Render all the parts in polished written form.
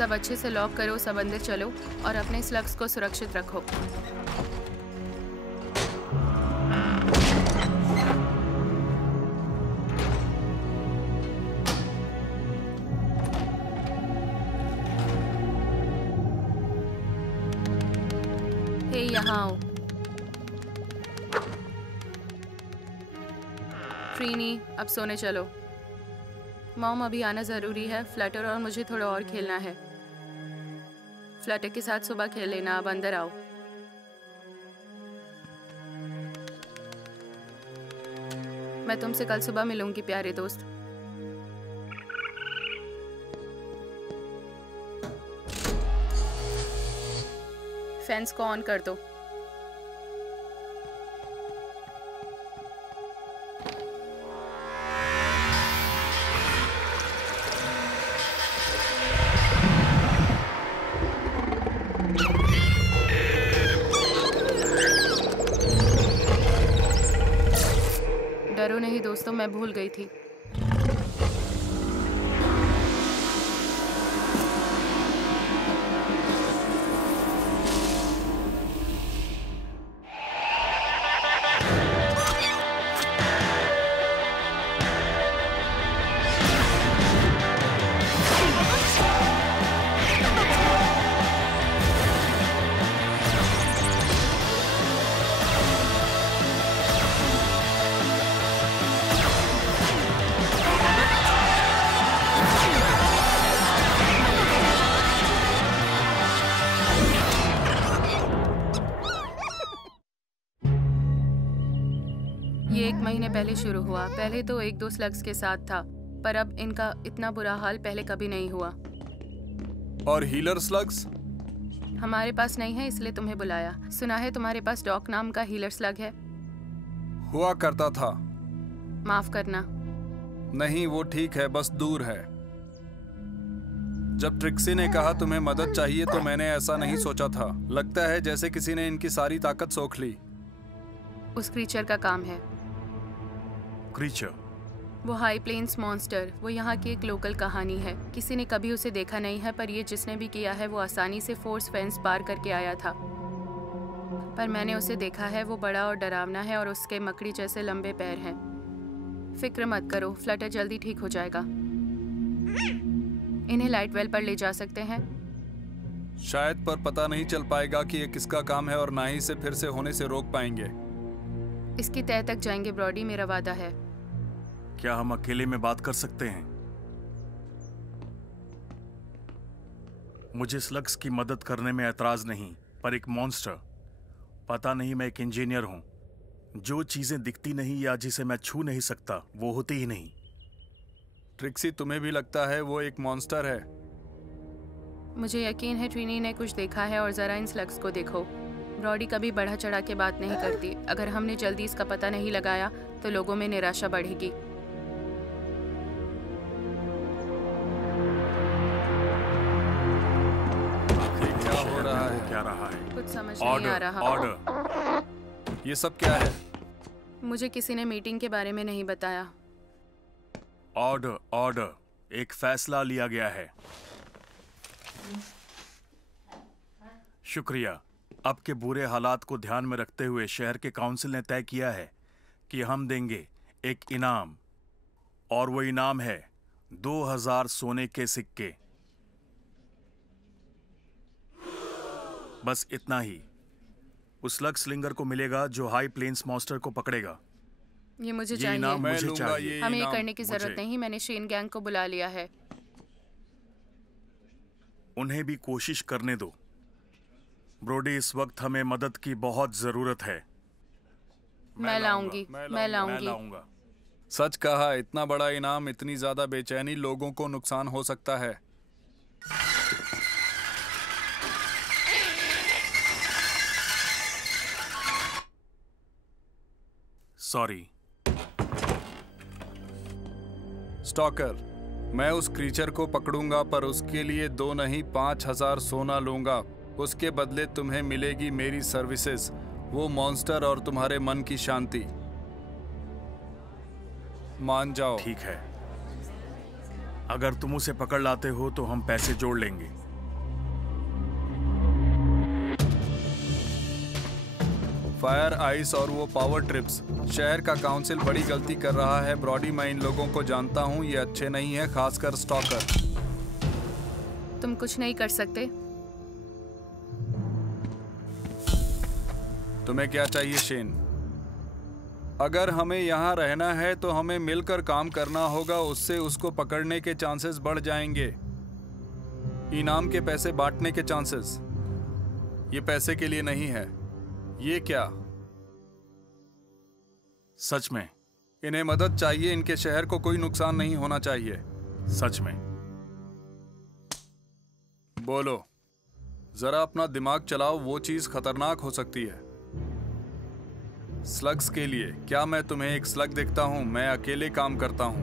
सब अच्छे से लॉक करो, सब अंदर चलो और अपने स्लग्स को सुरक्षित रखो। हे, यहाँ आओ। ट्रीनी, अब सोने चलो। मॉम, अभी आना ज़रूरी है। फ्लटर और मुझे थोड़ा और खेलना है। फ्लटर के साथ सुबह खेल लेना। अब अंदर आओ। मैं तुमसे कल सुबह मिलूंगी प्यारे दोस्त। फैंस को ऑन कर दो। डरो नहीं दोस्तों, मैं भूल गई थी। ये 1 महीने पहले शुरू हुआ। पहले तो 1-2 स्लग्स के साथ था, पर अब इनका इतना बुरा हाल पहले कभी नहीं हुआ। और हीलर स्लग्स? हमारे पास नहीं है, इसलिए तुम्हें बुलाया। सुना है तुम्हारे पास डॉक नाम का हीलर स्लग है। हुआ करता था। माफ करना। नहीं, वो ठीक है, बस दूर है। जब ट्रिक्सी ने कहा तुम्हें मदद चाहिए तो मैंने ऐसा नहीं सोचा था। लगता है जैसे किसी ने इनकी सारी ताकत सोख ली। उस क्रीचर का काम है। क्रीचर? वो हाई प्लेन्स मॉन्स्टर। वो यहाँ की एक लोकल कहानी है। किसी ने कभी उसे देखा नहीं है, पर ये जिसने भी किया है वो आसानी से फोर्स फेंस पार करके आया था। पर मैंने उसे देखा है। वो बड़ा और डरावना है और उसके मकड़ी जैसे लंबे पैर हैं। फिक्र मत करो, फ्लटर जल्दी ठीक हो जाएगा। इन्हें लाइट वेल पर ले जा सकते हैं शायद, पर पता नहीं चल पाएगा कि ये किसका काम है और ना ही इसे फिर से होने से रोक पाएंगे। इसकी तह तक जाएंगे ब्रॉडी, मेरा वादा है। क्या हम अकेले में बात कर सकते हैं? मुझे स्लग्स की मदद करने में ऐतराज नहीं, पर एक मॉन्स्टर, पता नहीं, मैं एक इंजीनियर हूं। जो चीजें दिखती नहीं या जिसे मैं छू नहीं सकता वो होती ही नहीं। ट्रिक्सी, तुम्हें भी लगता है वो एक मॉन्स्टर है? मुझे यकीन है ट्रीनी ने कुछ देखा है। और जरा इन स्लग्स को देखो। ब्रॉडी कभी बढ़ा चढ़ा के बात नहीं करती। अगर हमने जल्दी इसका पता नहीं लगाया तो लोगों में निराशा बढ़ेगी। क्या हो रहा है? क्या रहा है? कुछ समझ नहीं आ रहा। ऑर्डर। ये सब क्या है? मुझे किसी ने मीटिंग के बारे में नहीं बताया। Order, order. एक फैसला लिया गया है। शुक्रिया। अब के बुरे हालात को ध्यान में रखते हुए शहर के काउंसिल ने तय किया है कि हम देंगे एक इनाम, और वो इनाम है 2000 सोने के सिक्के। बस इतना ही उस स्लग स्लिंगर को मिलेगा जो हाई प्लेन्स मॉन्स्टर को पकड़ेगा। ये मुझे ये चाहिए। इनाम मुझे चाहिए। हमें ये करने की जरूरत मुझे। नहीं। मैंने शेन गैंग को बुला लिया है। उन्हें भी कोशिश करने दो ब्रोडी। इस वक्त हमें मदद की बहुत जरूरत है। मैं लाऊंगी। मैं लाऊंगा। सच कहा, इतना बड़ा इनाम, इतनी ज्यादा बेचैनी, लोगों को नुकसान हो सकता है। सॉरी स्टॉकर, मैं उस क्रीचर को पकड़ूंगा, पर उसके लिए 2 नहीं 5000 सोना लूंगा। उसके बदले तुम्हें मिलेगी मेरी सर्विसेज, वो मॉन्स्टर और तुम्हारे मन की शांति। मान जाओ। ठीक है, अगर तुम उसे पकड़ लाते हो तो हम पैसे जोड़ लेंगे। फायर आइस और वो पावर ट्रिप्स। शहर का काउंसिल बड़ी गलती कर रहा है ब्रॉडी। मैं इन लोगों को जानता हूँ, ये अच्छे नहीं है, खासकर स्टॉकर। तुम कुछ नहीं कर सकते। तुम्हें क्या चाहिए शेन? अगर हमें यहाँ रहना है तो हमें मिलकर काम करना होगा, उससे उसको पकड़ने के चांसेस बढ़ जाएंगे। इनाम के पैसे बांटने के चांसेस। ये पैसे के लिए नहीं है। ये क्या? सच में इन्हें मदद चाहिए, इनके शहर को कोई नुकसान नहीं होना चाहिए। सच में। बोलो, जरा अपना दिमाग चलाओ, वो चीज खतरनाक हो सकती है। स्लग्स के लिए क्या मैं तुम्हें एक स्लग देखता हूं? मैं अकेले काम करता हूं।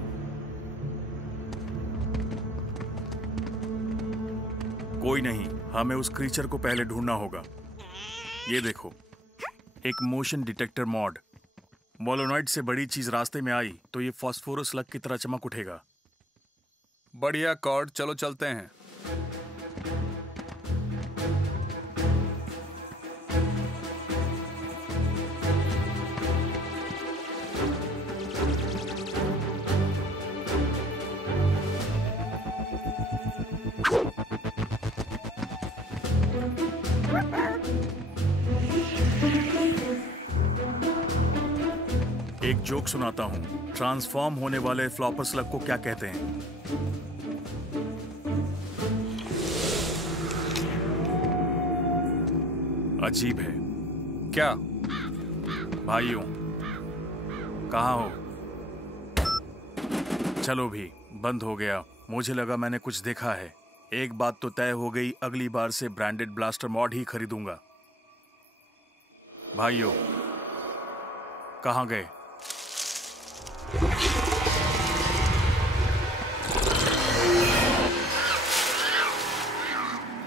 कोई नहीं, हमें उस क्रीचर को पहले ढूंढना होगा। ये देखो, एक मोशन डिटेक्टर मॉड। मोलोनॉइड से बड़ी चीज रास्ते में आई तो ये फास्फोरस स्लग की तरह चमक उठेगा। बढ़िया कॉर्ड, चलो चलते हैं। एक जोक सुनाता हूं। ट्रांसफॉर्म होने वाले फ्लॉपर स्लग को क्या कहते हैं? अजीब है क्या? भाइयों, कहाँ हो? चलो भी, बंद हो गया। मुझे लगा मैंने कुछ देखा है। एक बात तो तय हो गई, अगली बार से ब्रांडेड ब्लास्टर मॉड ही खरीदूंगा। भाइयों, कहाँ गए?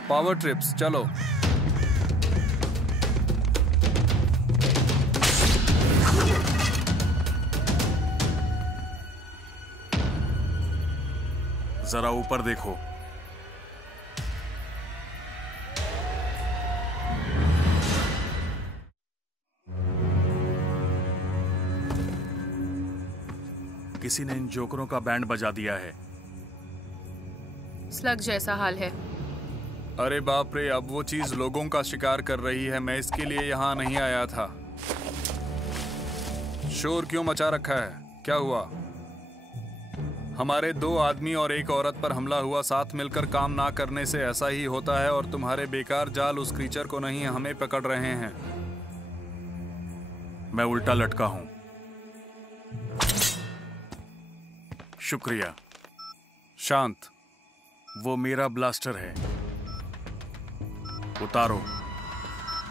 पावर ट्रिप्स, चलो। जरा ऊपर देखो। किसी ने इन जोकरों का बैंड बजा दिया है। स्लग जैसा हाल है। अरे बाप रे, अब वो चीज लोगों का शिकार कर रही है। मैं इसके लिए यहाँ नहीं आया था। शोर क्यों मचा रखा है? क्या हुआ? हमारे 2 आदमी और 1 औरत पर हमला हुआ। साथ मिलकर काम ना करने से ऐसा ही होता है, और तुम्हारे बेकार जाल उस क्रीचर को नहीं, हमें पकड़ रहे हैं। मैं उल्टा लटका हूं। शुक्रिया। शांत। वो मेरा ब्लास्टर है। उतारो।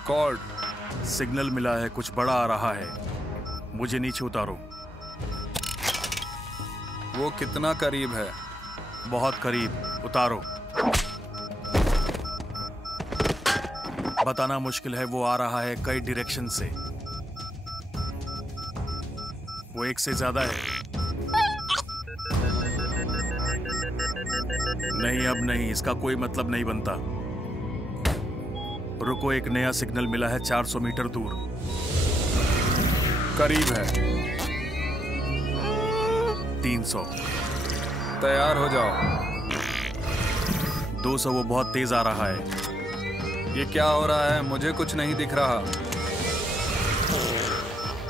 कॉर्ड। सिग्नल मिला है, कुछ बड़ा आ रहा है। मुझे नीचे उतारो। वो कितना करीब है? बहुत करीब। उतारो। बताना मुश्किल है, वो आ रहा है कई डायरेक्शन से। वो 1 से ज्यादा है। नहीं, अब नहीं, इसका कोई मतलब नहीं बनता। रुको, एक नया सिग्नल मिला है 400 मीटर दूर। करीब है। 300। तैयार हो जाओ। 200। वो बहुत तेज आ रहा है। ये क्या हो रहा है? मुझे कुछ नहीं दिख रहा।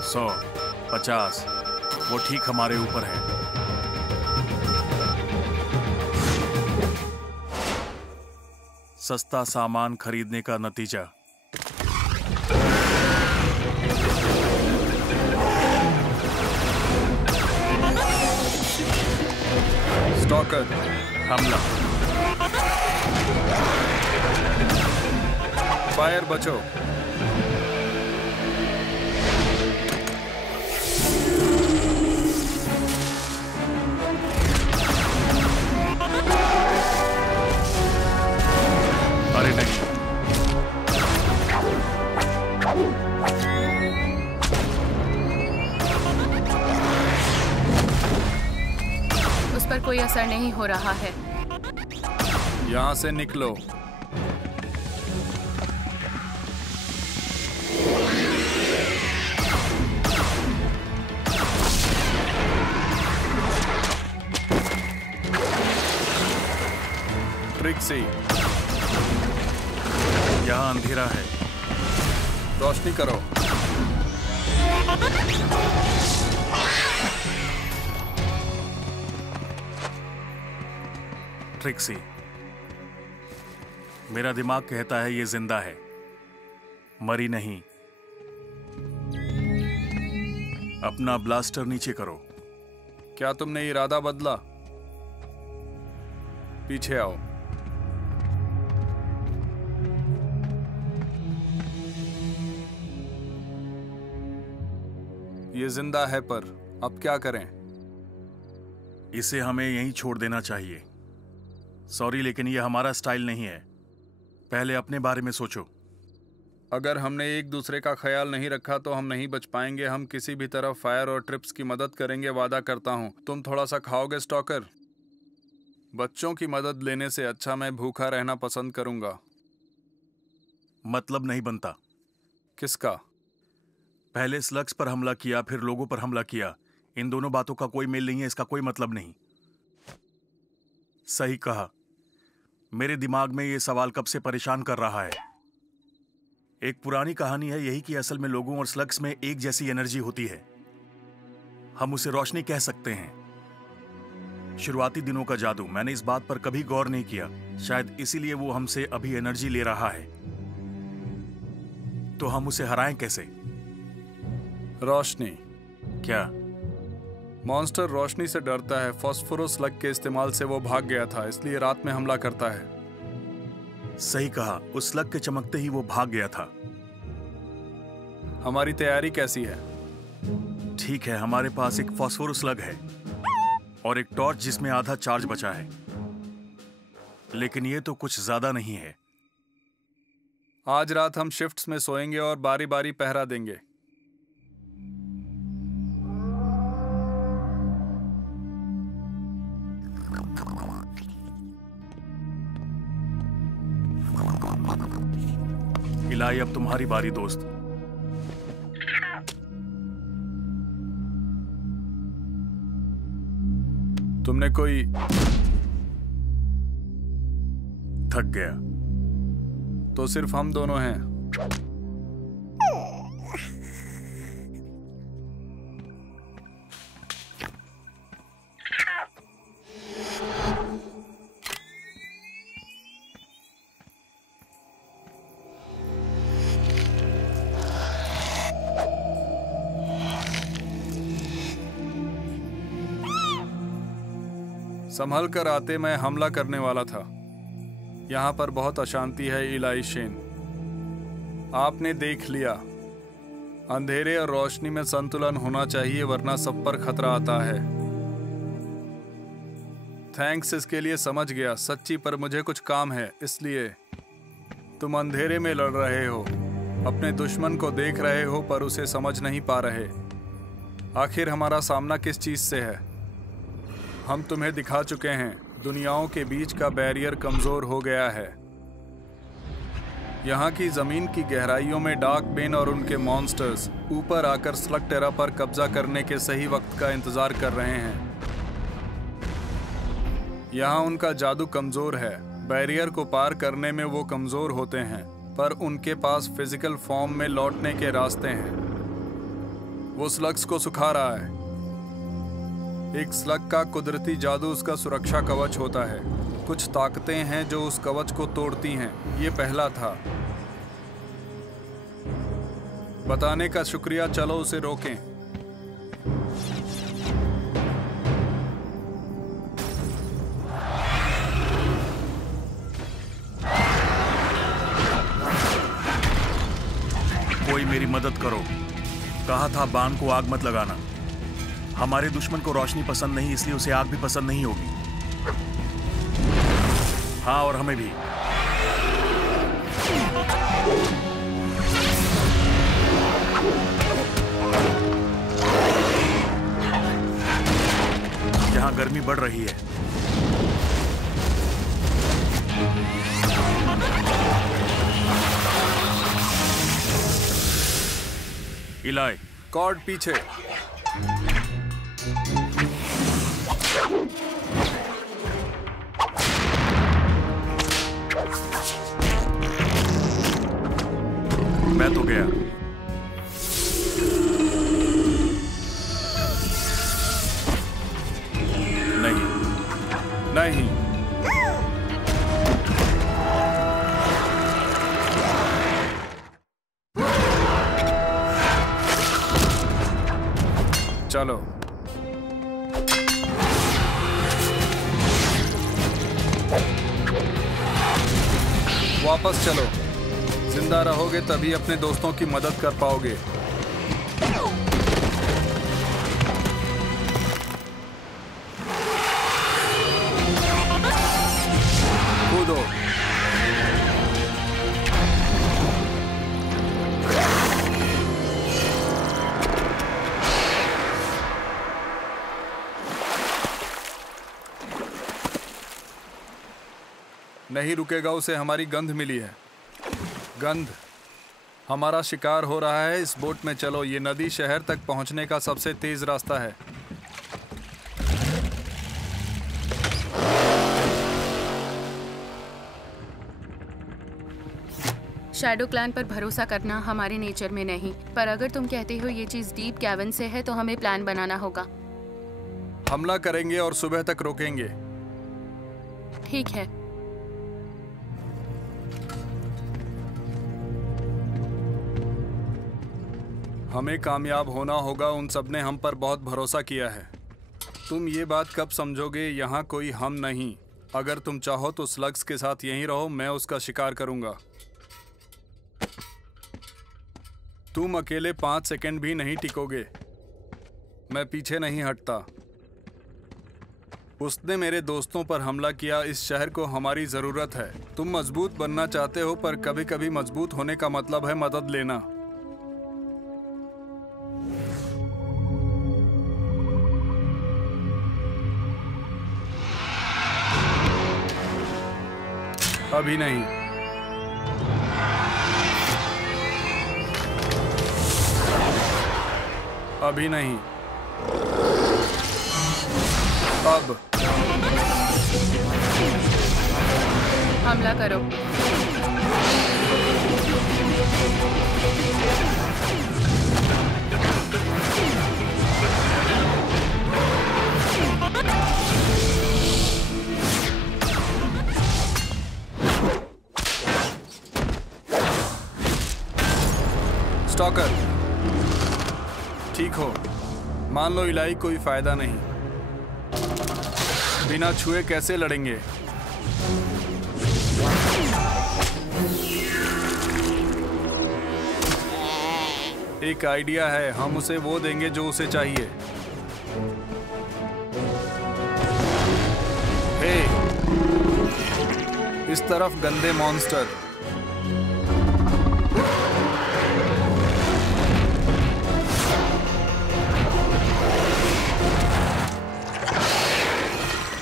100, 50। वो ठीक हमारे ऊपर है। सस्ता सामान खरीदने का नतीजा। स्टॉकर। हमला। फायर, बचो। अरे नहीं। उस पर कोई असर नहीं हो रहा है। यहाँ से निकलो। ट्रिक्सी, यहाँ अंधेरा है। रोशनी करो। ट्रिक्सी, मेरा दिमाग कहता है ये जिंदा है, मरी नहीं। अपना ब्लास्टर नीचे करो। क्या तुमने इरादा बदला? पीछे आओ। ये जिंदा है, पर अब क्या करें? इसे हमें यहीं छोड़ देना चाहिए। सॉरी, लेकिन ये हमारा स्टाइल नहीं है। पहले अपने बारे में सोचो। अगर हमने एक दूसरे का ख्याल नहीं रखा तो हम नहीं बच पाएंगे। हम किसी भी तरह फायर और ट्रिप्स की मदद करेंगे, वादा करता हूँ। तुम थोड़ा सा खाओगे स्टॉकर? बच्चों की मदद लेने से अच्छा मैं भूखा रहना पसंद करूंगा। मतलब नहीं बनता। किसका? पहले स्लग्स पर हमला किया, फिर लोगों पर हमला किया। इन दोनों बातों का कोई मेल नहीं है, इसका कोई मतलब नहीं। सही कहा। मेरे दिमाग में ये सवाल कब से परेशान कर रहा है। एक पुरानी कहानी है यही कि असल में लोगों और स्लग्स में एक जैसी एनर्जी होती है। हम उसे रोशनी कह सकते हैं। शुरुआती दिनों का जादू। मैंने इस बात पर कभी गौर नहीं किया। शायद इसीलिए वो हमसे अभी एनर्जी ले रहा है। तो हम उसे हराएं कैसे? रोशनी। क्या? मॉन्स्टर रोशनी से डरता है। फास्फोरस स्लग के इस्तेमाल से वो भाग गया था, इसलिए रात में हमला करता है। सही कहा। उस स्लग के चमकते ही वो भाग गया था। हमारी तैयारी कैसी है? ठीक है, हमारे पास एक फास्फोरस स्लग है और एक टॉर्च जिसमें आधा चार्ज बचा है। लेकिन ये तो कुछ ज्यादा नहीं है। आज रात हम शिफ्ट्स में सोएंगे और बारी बारी पहरा देंगे। इलाई, अब तुम्हारी बारी दोस्त। तुमने कोई... थक गया। तो सिर्फ हम दोनों हैं। संभल कर आते मैं हमला करने वाला था। यहाँ पर बहुत अशांति है इलाई शेन। आपने देख लिया, अंधेरे और रोशनी में संतुलन होना चाहिए, वरना सब पर खतरा आता है। थैंक्स इसके लिए, समझ गया सच्ची, पर मुझे कुछ काम है, इसलिए। तुम अंधेरे में लड़ रहे हो, अपने दुश्मन को देख रहे हो पर उसे समझ नहीं पा रहे। आखिर हमारा सामना किस चीज से है? हम तुम्हें दिखा चुके हैं, दुनियाओं के बीच का बैरियर कमजोर हो गया है। यहाँ की जमीन की गहराइयों में डार्क बेन और उनके मॉन्स्टर्स ऊपर आकर स्लग टेरा पर कब्जा करने के सही वक्त का इंतजार कर रहे हैं। यहाँ उनका जादू कमजोर है। बैरियर को पार करने में वो कमजोर होते हैं, पर उनके पास फिजिकल फॉर्म में लौटने के रास्ते हैं। वो स्लग्स को सुखा रहा है। एक स्लग का कुदरती जादू उसका सुरक्षा कवच होता है। कुछ ताकतें हैं जो उस कवच को तोड़ती हैं। ये पहला था। बताने का शुक्रिया, चलो उसे रोकें। कोई मेरी मदद करो। कहा था बाण को आग मत लगाना। हमारे दुश्मन को रोशनी पसंद नहीं, इसलिए उसे आग भी पसंद नहीं होगी। हाँ, और हमें भी। यहाँ गर्मी बढ़ रही है। इलाई, कॉर्ड पीछे। मैं तो गया। नहीं नहीं, चलो वापस चलो। जिंदा रहोगे तभी अपने दोस्तों की मदद कर पाओगे। कूदो। नहीं रुकेगा, उसे हमारी गंध मिली है। गंध। हमारा शिकार हो रहा है। इस बोट में चलो। ये नदी शहर तक पहुंचने का सबसे तेज रास्ता है। शैडो क्लैन पर भरोसा करना हमारे नेचर में नहीं, पर अगर तुम कहते हो ये चीज डीप कैवन से है तो हमें प्लान बनाना होगा। हमला करेंगे और सुबह तक रोकेंगे। ठीक है। हमें कामयाब होना होगा। उन सब ने हम पर बहुत भरोसा किया है। तुम ये बात कब समझोगे? यहाँ कोई हम नहीं। अगर तुम चाहो तो स्लग्स के साथ यहीं रहो, मैं उसका शिकार करूंगा। तुम अकेले 5 सेकंड भी नहीं टिकोगे। मैं पीछे नहीं हटता। उसने मेरे दोस्तों पर हमला किया। इस शहर को हमारी जरूरत है। तुम मजबूत बनना चाहते हो, पर कभी कभी मजबूत होने का मतलब है मदद लेना। अभी नहीं। अभी नहीं। अब हमला करो। स्टॉकर, ठीक हो। मान लो इलाई कोई फायदा नहीं। बिना छुए कैसे लड़ेंगे? एक आइडिया है। हम उसे वो देंगे जो उसे चाहिए। हे, इस तरफ गंदे मॉन्स्टर।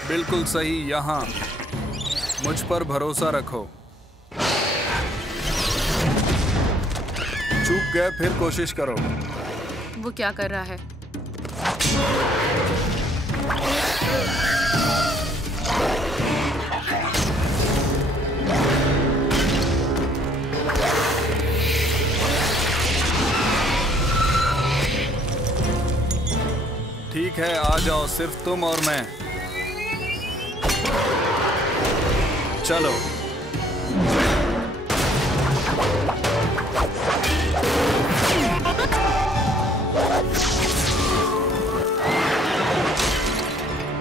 बिल्कुल सही। यहाँ मुझ पर भरोसा रखो। चूक गए, फिर कोशिश करो। वो क्या कर रहा है? ठीक है, आ जाओ। सिर्फ तुम और मैं। चलो।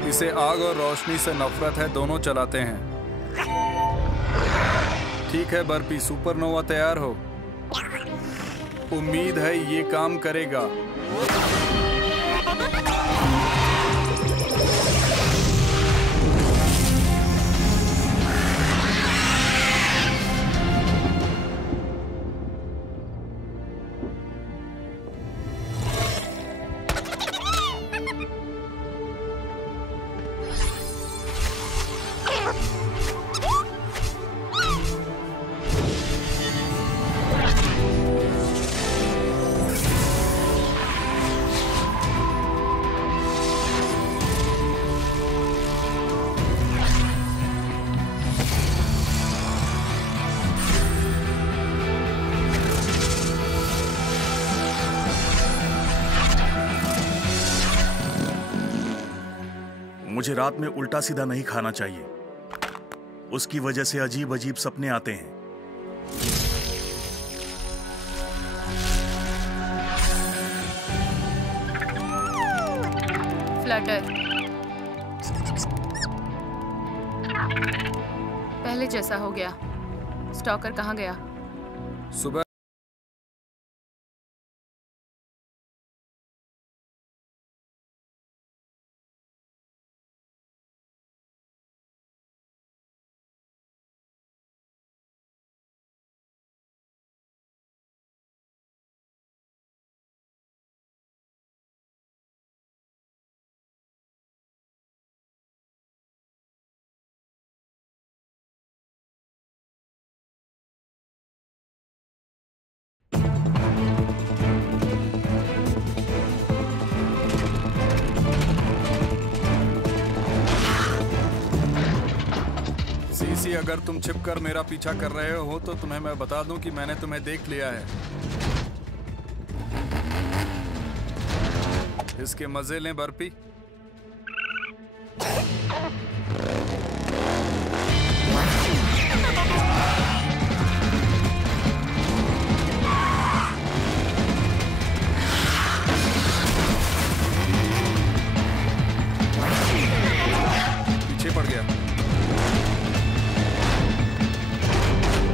इसे आग और रोशनी से नफरत है। दोनों चलाते हैं। ठीक है बर्पी, सुपरनोवा तैयार हो। उम्मीद है ये काम करेगा। मुझे रात में उल्टा सीधा नहीं खाना चाहिए। उसकी वजह से अजीब अजीब सपने आते हैं। फ्लटर पहले जैसा हो गया। स्टॉकर कहाँ गया? सुबह सीसी, अगर तुम छिपकर मेरा पीछा कर रहे हो तो तुम्हें मैं बता दूं कि मैंने तुम्हें देख लिया है। इसके मजे लें बर्फी। पीछे पड़ गया।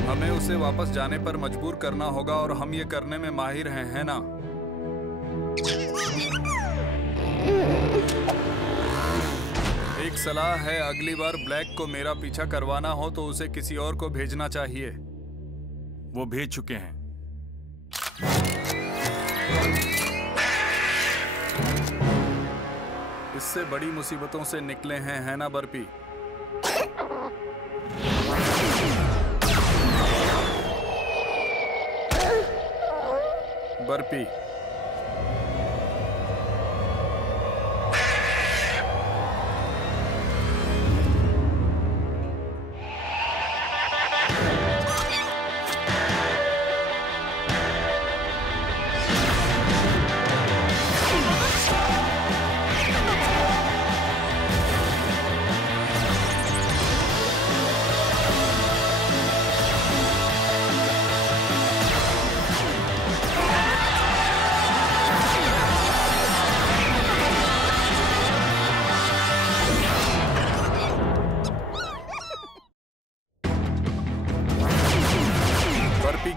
हमें उसे वापस जाने पर मजबूर करना होगा और हम ये करने में माहिर हैं, है ना? एक सलाह है, अगली बार ब्लैक को मेरा पीछा करवाना हो तो उसे किसी और को भेजना चाहिए। वो भेज चुके हैं। इससे बड़ी मुसीबतों से निकले हैं, है ना बर्फी? बर्फी,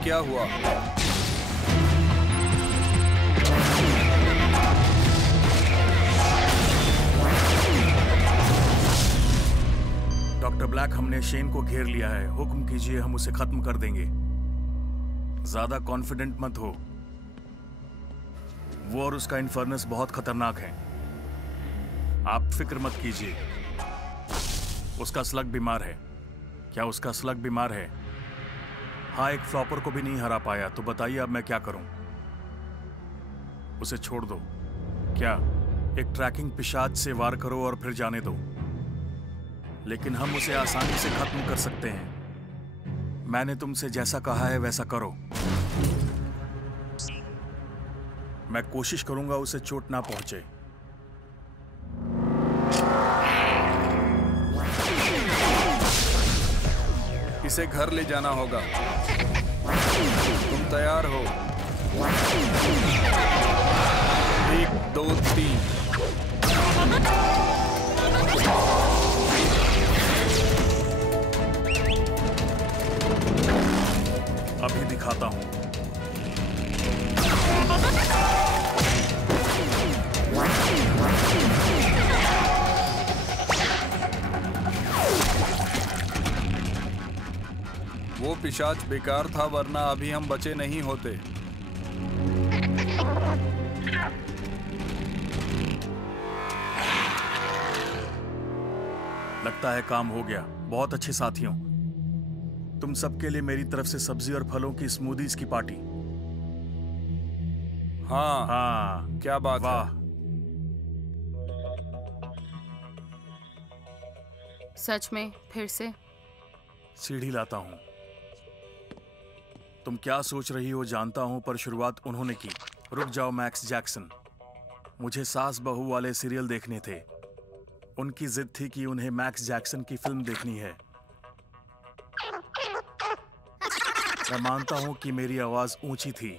क्या हुआ? डॉक्टर ब्लैक, हमने शेन को घेर लिया है। हुक्म कीजिए, हम उसे खत्म कर देंगे। ज्यादा कॉन्फिडेंट मत हो। वो और उसका इन्फर्नस बहुत खतरनाक है। आप फिक्र मत कीजिए। उसका स्लग बीमार है। क्या उसका स्लग बीमार है? हाँ, एक फ्लॉपर को भी नहीं हरा पाया। तो बताइए अब मैं क्या करूं? उसे छोड़ दो। क्या एक ट्रैकिंग पिशाच से वार करो और फिर जाने दो। लेकिन हम उसे आसानी से खत्म कर सकते हैं। मैंने तुमसे जैसा कहा है वैसा करो। मैं कोशिश करूंगा उसे चोट ना पहुंचे। इसे घर ले जाना होगा। तुम तैयार हो? 1, 2, 3। अभी दिखाता हूं। वो पिशाच बेकार था, वरना अभी हम बचे नहीं होते। लगता है काम हो गया। बहुत अच्छे साथियों, तुम सबके लिए मेरी तरफ से सब्जी और फलों की स्मूदीज की पार्टी। हाँ हाँ, क्या बात है। वाह। सच में फिर से? सीढ़ी लाता हूं। तुम क्या सोच रही हो जानता हूं, पर शुरुआत उन्होंने की। रुक जाओ मैक्स जैक्सन, मुझे सास बहू वाले सीरियल देखने थे। उनकी जिद थी कि उन्हें मैक्स जैक्सन की फिल्म देखनी है। मैं मानता हूं कि मेरी आवाज ऊंची थी,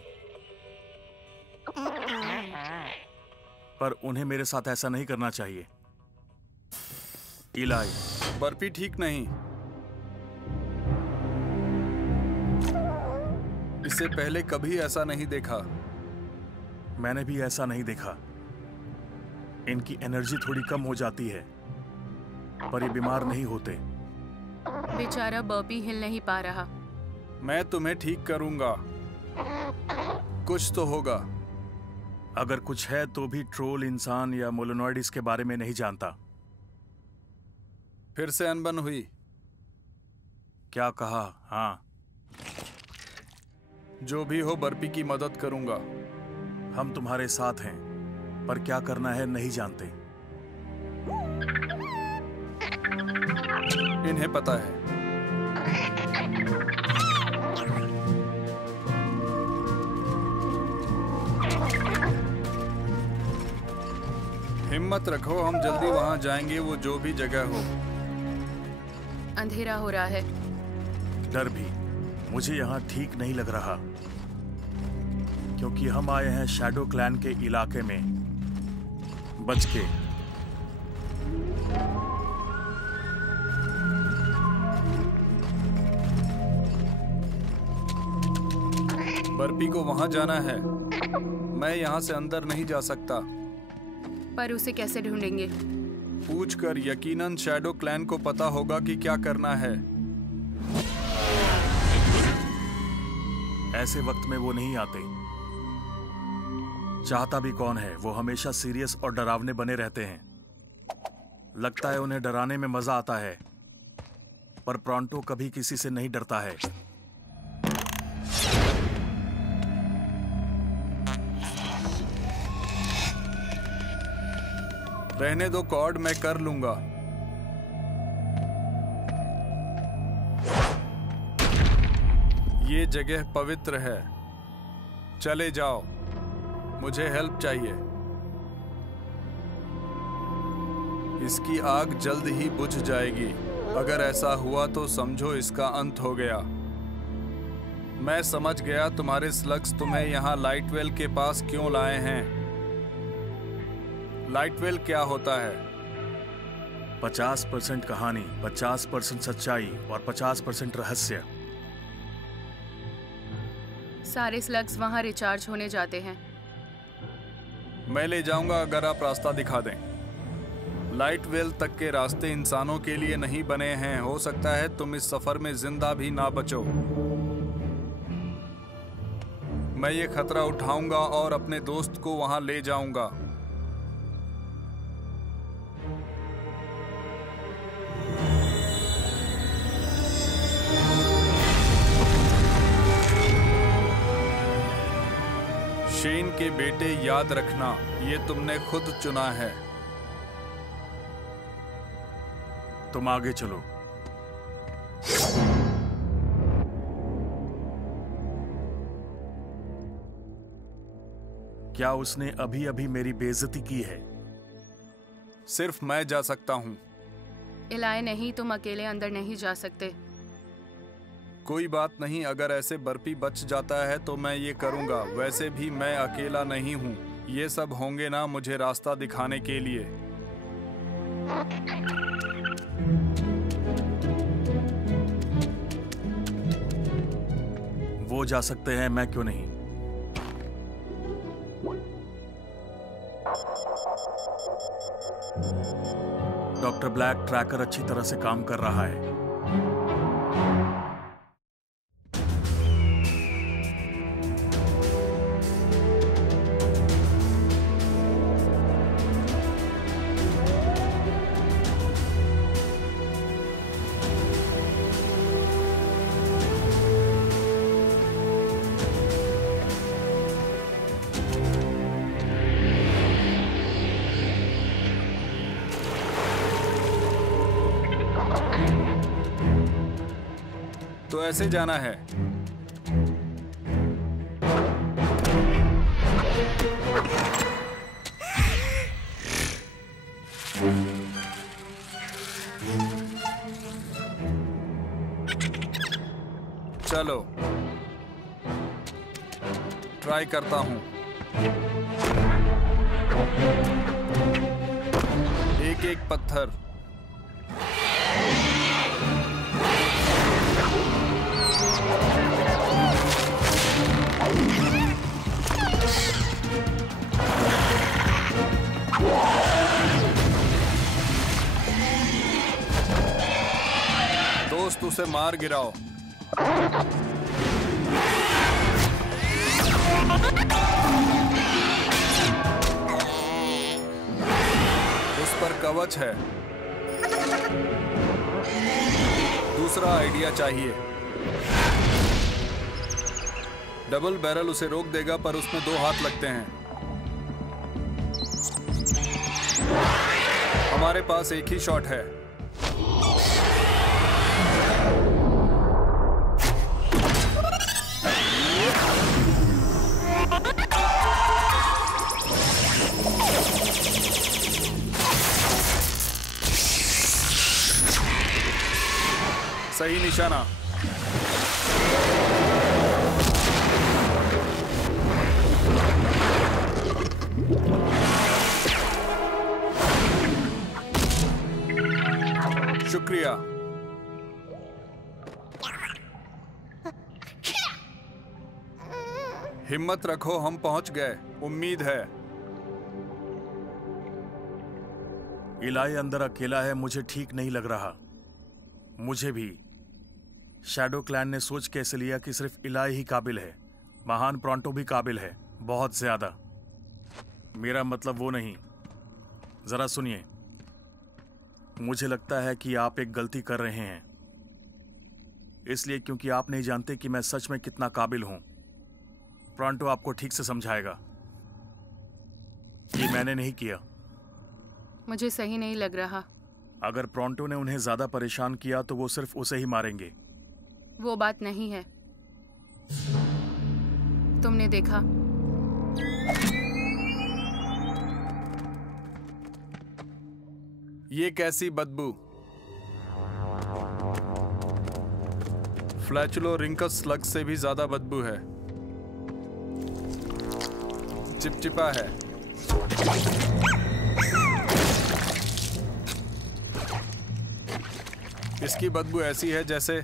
पर उन्हें मेरे साथ ऐसा नहीं करना चाहिए। इलाई, बर्फी ठीक नहीं। इससे पहले कभी ऐसा नहीं देखा। मैंने भी ऐसा नहीं देखा। इनकी एनर्जी थोड़ी कम हो जाती है, पर ये बीमार नहीं होते। बेचारा बर्पी हिल नहीं पा रहा। मैं तुम्हें ठीक करूंगा। कुछ तो होगा। अगर कुछ है तो भी ट्रोल इंसान या मोलोनॉइड्स के बारे में नहीं जानता। फिर से अनबन हुई। क्या कहा? हाँ, जो भी हो बर्पी की मदद करूंगा। हम तुम्हारे साथ हैं, पर क्या करना है नहीं जानते। इन्हें पता है। हिम्मत रखो, हम जल्दी वहां जाएंगे, वो जो भी जगह हो। अंधेरा हो रहा है। डर भी। मुझे यहाँ ठीक नहीं लग रहा, क्योंकि हम आए हैं शैडो क्लैन के इलाके में बच के। बर्पी को वहां जाना है। मैं यहाँ से अंदर नहीं जा सकता। पर उसे कैसे ढूंढेंगे? पूछकर। यकीनन शैडो क्लैन को पता होगा कि क्या करना है। ऐसे वक्त में वो नहीं आते। चाहता भी कौन है? वो हमेशा सीरियस और डरावने बने रहते हैं। लगता है उन्हें डराने में मजा आता है, पर प्रॉन्टो कभी किसी से नहीं डरता है। रहने दो कॉर्ड, मैं कर लूंगा। ये जगह पवित्र है। चले जाओ, मुझे हेल्प चाहिए। इसकी आग जल्द ही बुझ जाएगी। अगर ऐसा हुआ तो समझो इसका अंत हो गया। मैं समझ गया तुम्हारे स्लग्स तुम्हें यहाँ लाइटवेल के पास क्यों लाए हैं। लाइटवेल क्या होता है? 50% कहानी, 50% सच्चाई और 50% रहस्य। सारे स्लग्स वहां रिचार्ज होने जाते हैं। मैं ले जाऊंगा अगर आप रास्ता दिखा दें। लाइटवेल तक के रास्ते इंसानों के लिए नहीं बने हैं। हो सकता है तुम इस सफर में जिंदा भी ना बचो। मैं ये खतरा उठाऊंगा और अपने दोस्त को वहां ले जाऊंगा। शेन के बेटे, याद रखना, ये तुमने खुद चुना है। तुम आगे चलो। क्या उसने अभी अभी मेरी बेइज्जती की है? सिर्फ मैं जा सकता हूं। इलाय नहीं, तुम अकेले अंदर नहीं जा सकते। कोई बात नहीं, अगर ऐसे बर्फी बच जाता है तो मैं ये करूंगा। वैसे भी मैं अकेला नहीं हूँ। ये सब होंगे ना मुझे रास्ता दिखाने के लिए। वो जा सकते हैं, मैं क्यों नहीं? डॉक्टर ब्लैक, ट्रैकर अच्छी तरह से काम कर रहा है। तो ऐसे जाना है। चलो ट्राई करता हूँ। एक एक पत्थर। दोस्त उसे मार गिराओ। उस पर कवच है। दूसरा आइडिया चाहिए। डबल बैरल उसे रोक देगा पर उसमें 2 हाथ लगते हैं। हमारे पास एक ही शॉट है। सही निशाना। शुक्रिया। हिम्मत रखो, हम पहुंच गए। उम्मीद है। इलाई अंदर अकेला है, मुझे ठीक नहीं लग रहा। मुझे भी। शैडो क्लैन ने सोच कैसे लिया कि सिर्फ इलाई ही काबिल है। महान प्रॉन्टो भी काबिल है, बहुत ज्यादा। मेरा मतलब वो नहीं। जरा सुनिए, मुझे लगता है कि आप एक गलती कर रहे हैं, इसलिए क्योंकि आप नहीं जानते कि मैं सच में कितना काबिल हूं। प्रॉन्टो आपको ठीक से समझाएगा। ये मैंने नहीं किया। मुझे सही नहीं लग रहा। अगर प्रॉन्टो ने उन्हें ज्यादा परेशान किया तो वो सिर्फ उसे ही मारेंगे। वो बात नहीं है। तुमने देखा? ये कैसी बदबू? फ्लैचुलोरिंकस स्लग से भी ज्यादा बदबू है। चिपचिपा है। इसकी बदबू ऐसी है जैसे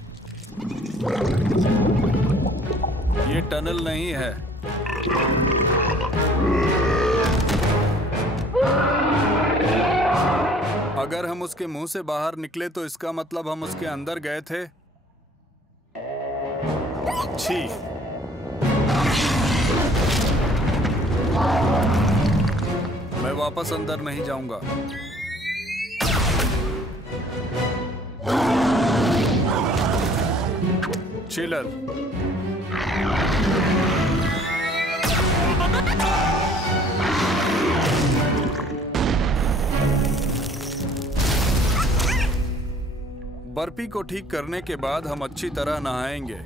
ये टनल नहीं है। अगर हम उसके मुंह से बाहर निकले तो इसका मतलब हम उसके अंदर गए थे। छी। मैं वापस अंदर नहीं जाऊंगा। चिलर। बर्फी को ठीक करने के बाद हम अच्छी तरह नहाएंगे।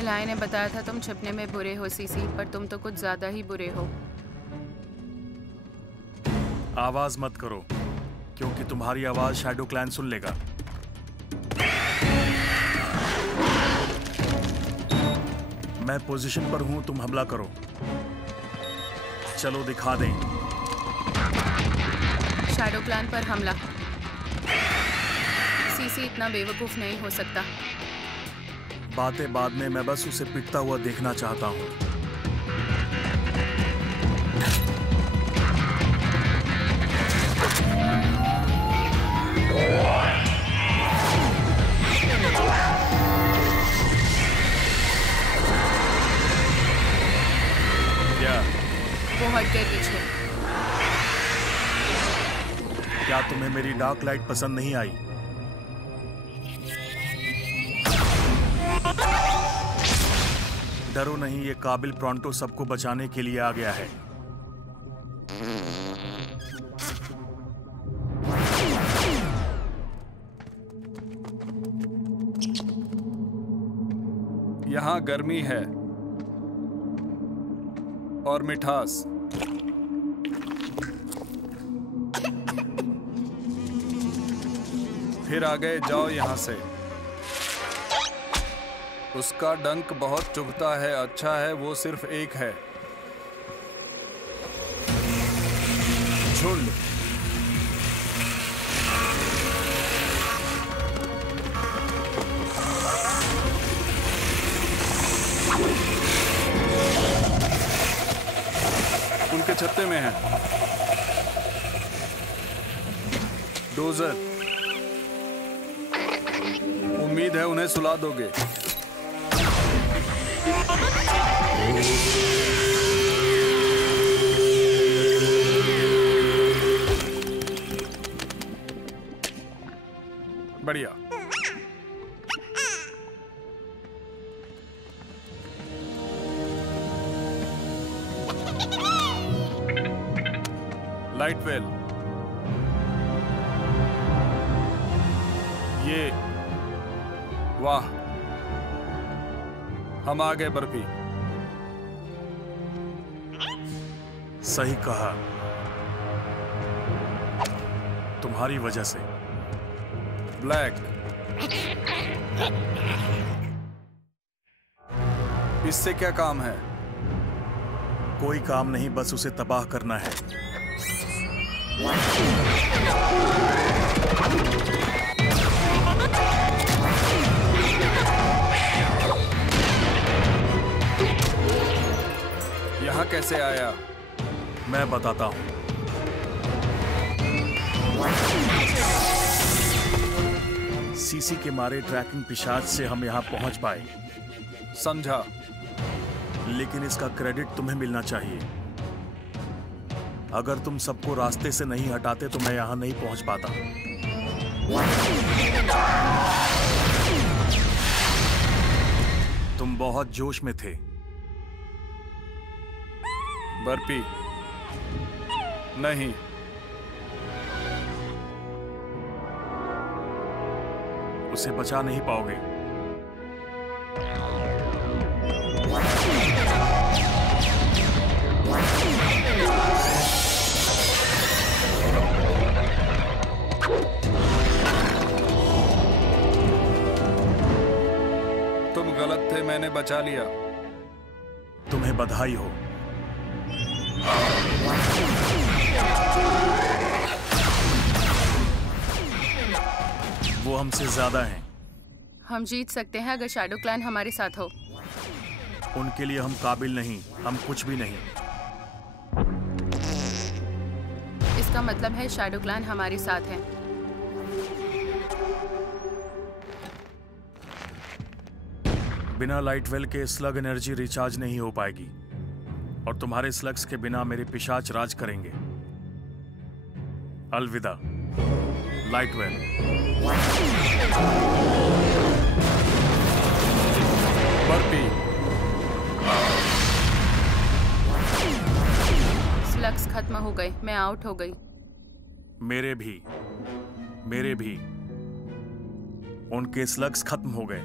इलाई ने बताया था तुम छिपने में बुरे हो सीसी, पर तुम तो कुछ ज्यादा ही बुरे हो। आवाज मत करो, क्योंकि तुम्हारी आवाज शैडो क्लैन सुन लेगा। मैं पोजीशन पर हूं, तुम हमला करो। चलो दिखा दें। शैडो क्लैन पर हमला। सीसी इतना बेवकूफ नहीं हो सकता। बातें बाद में, मैं बस उसे पिटता हुआ देखना चाहता हूं। क्या? वो हट गए पीछे। क्या तुम्हें मेरी डार्क लाइट पसंद नहीं आई? डरो नहीं, ये काबिल प्रॉन्टो सबको बचाने के लिए आ गया है। यहाँ गर्मी है। और मिठास। फिर आगे जाओ यहाँ से। उसका डंक बहुत चुभता है। अच्छा है वो सिर्फ एक है। झुंड। उनके छत्ते में है। डोजर। उम्मीद है उन्हें सुला दोगे। बढ़िया। लाइटवेल, ये वाह, हम आ गए बर्फी। सही कहा, तुम्हारी वजह से। ब्लैक, इससे क्या काम है? कोई काम नहीं, बस उसे तबाह करना है। यहाँ कैसे आया? मैं बताता हूं। सीसी के मारे ट्रैकिंग पिशाच से हम यहाँ पहुंच पाए। समझा। लेकिन इसका क्रेडिट तुम्हें मिलना चाहिए। अगर तुम सबको रास्ते से नहीं हटाते तो मैं यहाँ नहीं पहुंच पाता। तुम बहुत जोश में थे। बर्फी नहीं, उसे बचा नहीं पाओगे। तुम गलत थे, मैंने बचा लिया। तुम्हें बधाई हो। वो हमसे ज्यादा हैं। हम जीत सकते हैं अगर शैडो क्लैन हमारे साथ हो। उनके लिए हम काबिल नहीं, हम कुछ भी नहीं। इसका मतलब है शैडो क्लैन हमारे साथ है। बिना लाइटवेल के स्लग एनर्जी रिचार्ज नहीं हो पाएगी और तुम्हारे स्लग्स के बिना मेरे पिशाच राज करेंगे। अलविदा लाइटवेल। बर्फी, स्लग्स खत्म हो गए, मैं आउट हो गई। मेरे भी उनके स्लग्स खत्म हो गए।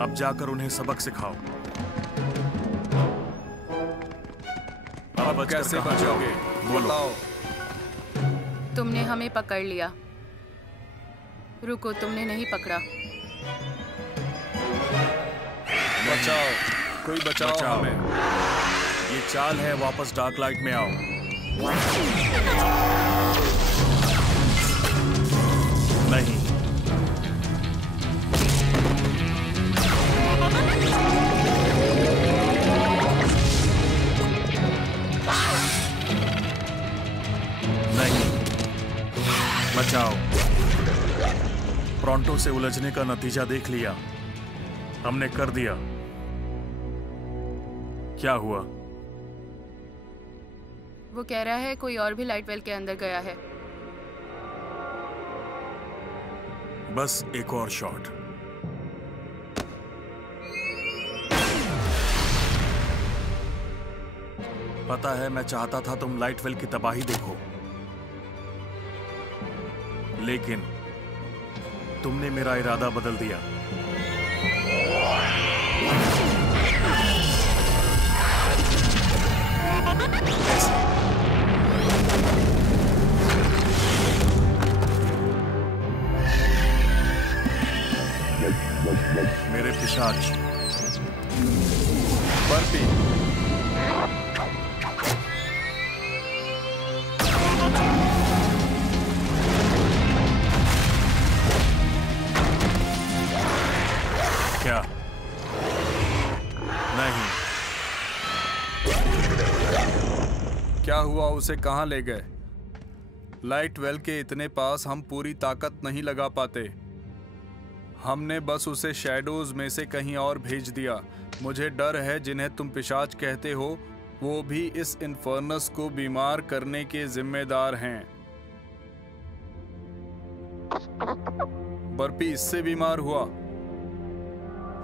अब जाकर उन्हें सबक सिखाओ। अब कैसे बचोगे? बताओ। तुमने हमें पकड़ लिया। रुको, तुमने नहीं पकड़ा। बचाओ, कोई बचाओ हमें। ये चाल है, वापस डार्क लाइट में आओ। नहीं, बचाओ। प्रोंटो से उलझने का नतीजा देख लिया। हमने कर दिया। क्या हुआ? वो कह रहा है कोई और भी लाइटवेल के अंदर गया है। बस एक और शॉट। पता है, मैं चाहता था तुम लाइटवेल की तबाही देखो, लेकिन तुमने मेरा इरादा बदल दिया। बर्फी। क्या? नहीं। क्या हुआ? उसे कहाँ ले गए? लाइट वेल के इतने पास हम पूरी ताकत नहीं लगा पाते। हमने बस उसे शैडोज में से कहीं और भेज दिया। मुझे डर है जिन्हें तुम पिशाच कहते हो वो भी इस इन्फर्नस को बीमार करने के जिम्मेदार हैं। बर्फी इससे बीमार हुआ।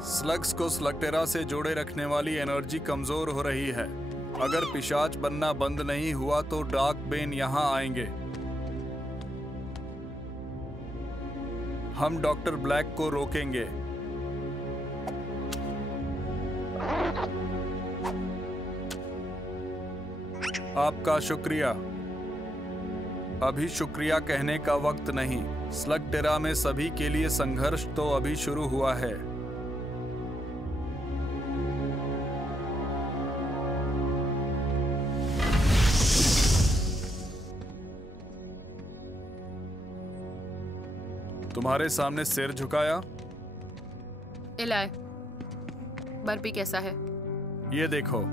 स्लग्स को स्लगटेरा से जोड़े रखने वाली एनर्जी कमजोर हो रही है। अगर पिशाच बनना बंद नहीं हुआ तो डार्क बेन यहाँ आएंगे। हम डॉक्टर ब्लैक को रोकेंगे। आपका शुक्रिया। अभी शुक्रिया कहने का वक्त नहीं। स्लगटेरा में सभी के लिए संघर्ष तो अभी शुरू हुआ है। तुम्हारे सामने सिर झुकाया। इलाय, बर्फी कैसा है? ये देखो।